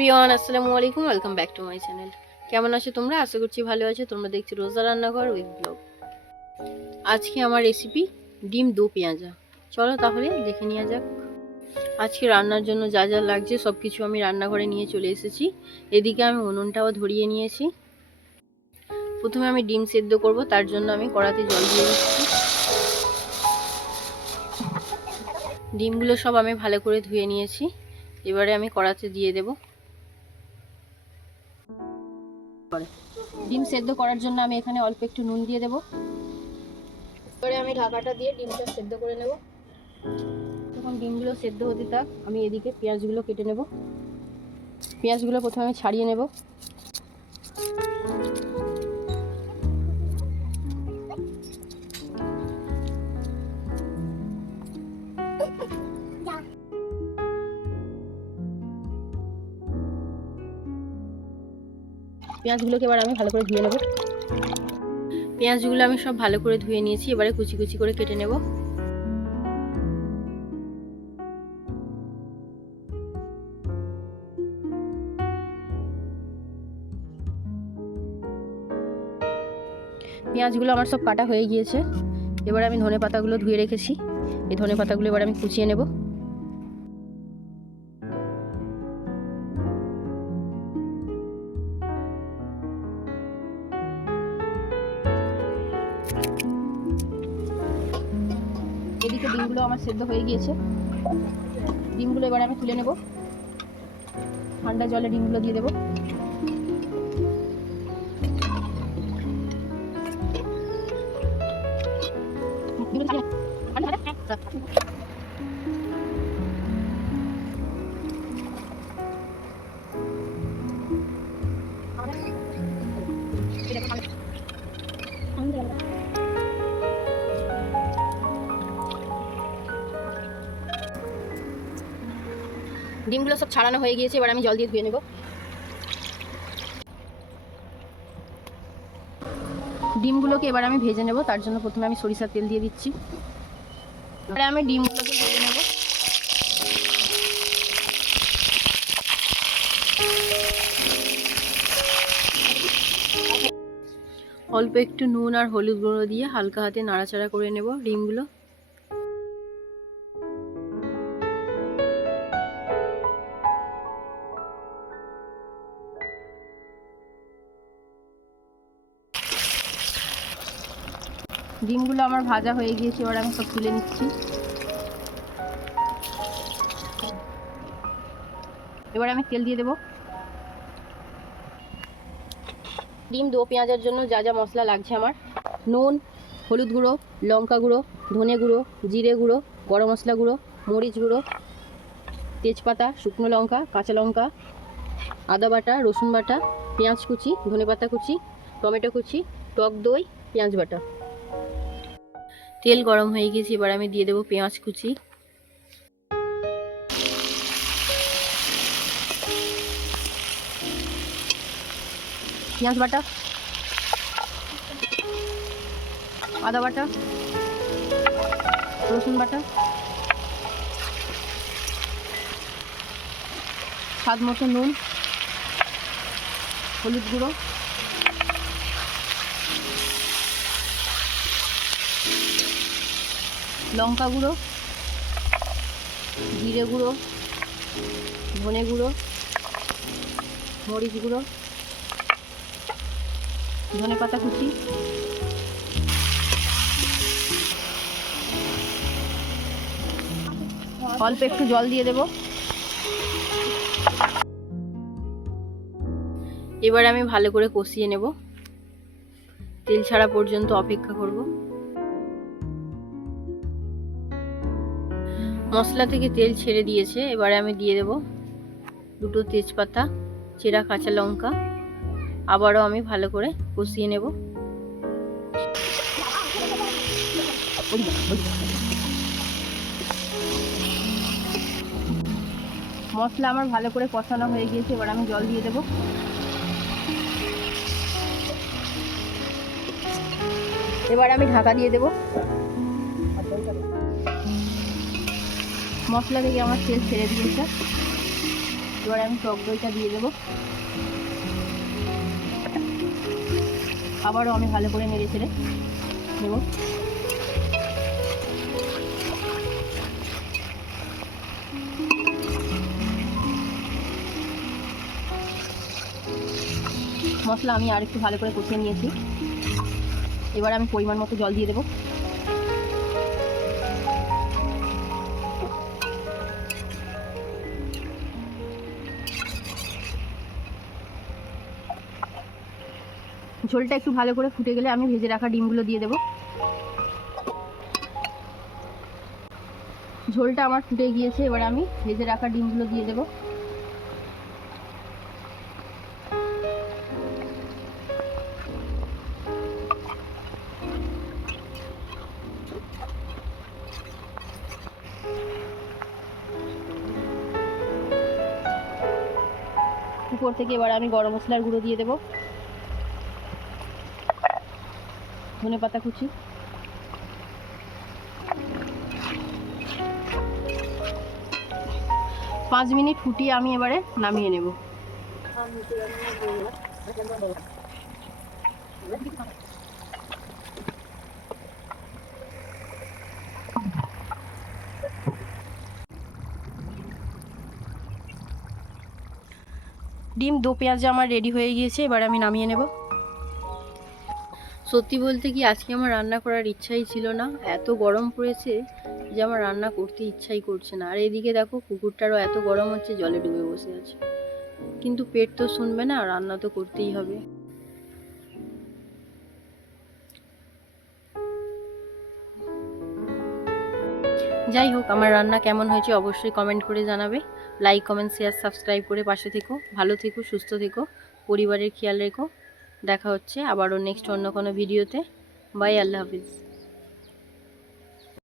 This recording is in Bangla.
এভরিওয়ান, আসসালামু আলাইকুম। Welcome back to my channel. কেমন আছো তোমরা? আশা করছি ভালো আছো। তোমরা দেখছো রোজা রান্নাঘর উইথ ব্লগ। আজকে আমার রেসিপি ডিম দো পেঁয়াজা। চলো তাহলে দেখে নেওয়া যাক। আজকে রান্নার জন্য যা যা লাগছে সব কিছু আমি রান্নাঘরে নিয়ে চলে এসেছি। এদিকে আমি উনুনটাও ধরিয়ে নিয়েছি। প্রথমে আমি ডিম সেদ্ধ করব, তার জন্য আমি কড়াতে জল দিয়ে দিচ্ছি। ডিমগুলো সব আমি ভালো করে ধুয়ে নিয়েছি। এবারে আমি কড়াতে দিয়ে দেব। ডিম সেদ্ধ করার জন্য আমি এখানে অল্প একটু নুন দিয়ে দেব। এবারে আমি ঢাকাটা দিয়ে ডিমটা সেদ্ধ করে নেব। তখন ডিমগুলো সেদ্ধ হতে থাক, আমি এদিকে পেঁয়াজগুলো কেটে নেব। পেঁয়াজগুলো প্রথমে আমি ছাড়িয়ে নেব। পেঁয়াজগুলোকে এবার আমি ভালো করে ধুয়ে নেব। পেঁয়াজগুলো আমি সব ভালো করে ধুয়ে নিয়েছি। এবারে কুচি কুচি করে কেটে নেব। পেঁয়াজগুলো আমার সব কাটা হয়ে গিয়েছে। এবার আমি ধনে পাতাগুলো ধুয়ে রেখেছি। এই ধনে পাতাগুলো এবার আমি কুচিয়ে নেব। এদিকে ডিমগুলো আমার সেদ্ধ হয়ে গিয়েছে। ডিমগুলো এবার আমি তুলে নেব। ঠান্ডা জলে ডিমগুলো দিয়ে দেবো। ডিমগুলো সব ছাড়ানো হয়ে গিয়েছে। এবার আমি জল দিয়ে ধুয়ে নেব। ডিমগুলোকে এবার আমি ভেজে নেব। তার জন্য প্রথমে আমি সরিষার তেল দিয়ে দিচ্ছি। এবারে আমি ডিমগুলোকে ভেজে নেব। অল্প একটু নুন আর হলুদ গুঁড়ো দিয়ে হালকা হাতে নাড়াচাড়া করে নেব ডিমগুলো। ডিমগুলো আমার ভাজা হয়ে গিয়েছে। এবার আমি সব তুলে নিচ্ছি। এবার আমি তেল দিয়ে দেব। ডিম দো পেঁয়াজের জন্য যা যা মশলা লাগছে আমার: নুন, হলুদ গুঁড়ো, লঙ্কা গুঁড়ো, ধনে গুঁড়ো, জিরে গুঁড়ো, গরম মশলা গুঁড়ো, মরিচ গুঁড়ো, তেজপাতা, শুকনো লঙ্কা, কাঁচা লঙ্কা, আদা বাটা, রসুন বাটা, পেঁয়াজ কুচি, ধনেপাতা কুচি, টমেটো কুচি, টক দই, পেঁয়াজ বাটা। তেল গরম হয়ে গেছে। এবার আমি দিয়ে দেবো পেঁয়াজ কুচি, পেঁয়াজ বাটা, আদা বাটা, রসুন বাটা, স্বাদ মতো নুন, হলুদ গুঁড়ো, লঙ্কা গুঁড়ো, জিরে গুঁড়ো, ধনে গুঁড়ো, মরিচ গুঁড়ো, ধনে পাতা কুচি, অল্প একটু জল দিয়ে দেব। এবার আমি ভালো করে কষিয়ে নেব। তেল ছাড়া পর্যন্ত অপেক্ষা করব। মশলা থেকে তেল ছেড়ে দিয়েছে। এবারে আমি দিয়ে দেব দুটো তেজপাতা, চেরা কাঁচা লঙ্কা। আবারও আমি ভালো করে কষিয়ে নেব। মশলা আমার ভালো করে কষানো হয়ে গিয়েছে। এবার আমি জল দিয়ে দেব। এবার আমি ঢাকা দিয়ে দেব। মশলা থেকে আমার তেল ছেড়ে দিয়েছে। এবার আমি টক দইটা দিয়ে দেবো। আবারও আমি ভালো করে নেড়ে ছেড়ে দেবো। মশলা আমি আর একটু ভালো করে কষিয়ে নিয়েছি। এবার আমি পরিমাণ মতো জল দিয়ে দেবো। ঝোলটা একটু ভালো করে ফুটে গেলে আমি ভেজে রাখা ডিমগুলো দিয়ে দেবো। ঝোলটা আমার ফুটে গিয়েছে, এবার আমি ভেজে রাখা ডিমগুলো দিয়ে দেবো। উপর থেকে এবার আমি গরম মশলার গুঁড়ো দিয়ে দেবো, ধনেপাতা কুচি, 5 মিনিট ফুটিয়ে আমি এবারে নামিয়ে নেব। ডিম দো পেঁয়াজ আমার রেডি হয়ে গিয়েছে, এবার আমি নামিয়ে নেব। সত্যি বলতে কি আজকে আমার রান্না করার ইচ্ছাই ছিল না, এত গরম পড়েছে যে আমার রান্না করতে ইচ্ছাই করছে না। আর এদিকে দেখো কুকুরটারও এত গরম হচ্ছে, জলে ডুবে বসে আছে। কিন্তু পেট তো শুনবে না, রান্না তো করতেই হবে। যাই হোক, আমার রান্না কেমন হয়েছে অবশ্যই কমেন্ট করে জানাবে। লাইক, কমেন্ট, শেয়ার, সাবস্ক্রাইব করে পাশে থেকো। ভালো থেকো, সুস্থ থেকো, পরিবারের খেয়াল রেখো। দেখা হচ্ছে আবারও নেক্সট অন্য কোনো ভিডিওতে। বাই, আল্লাহ হাফিজ।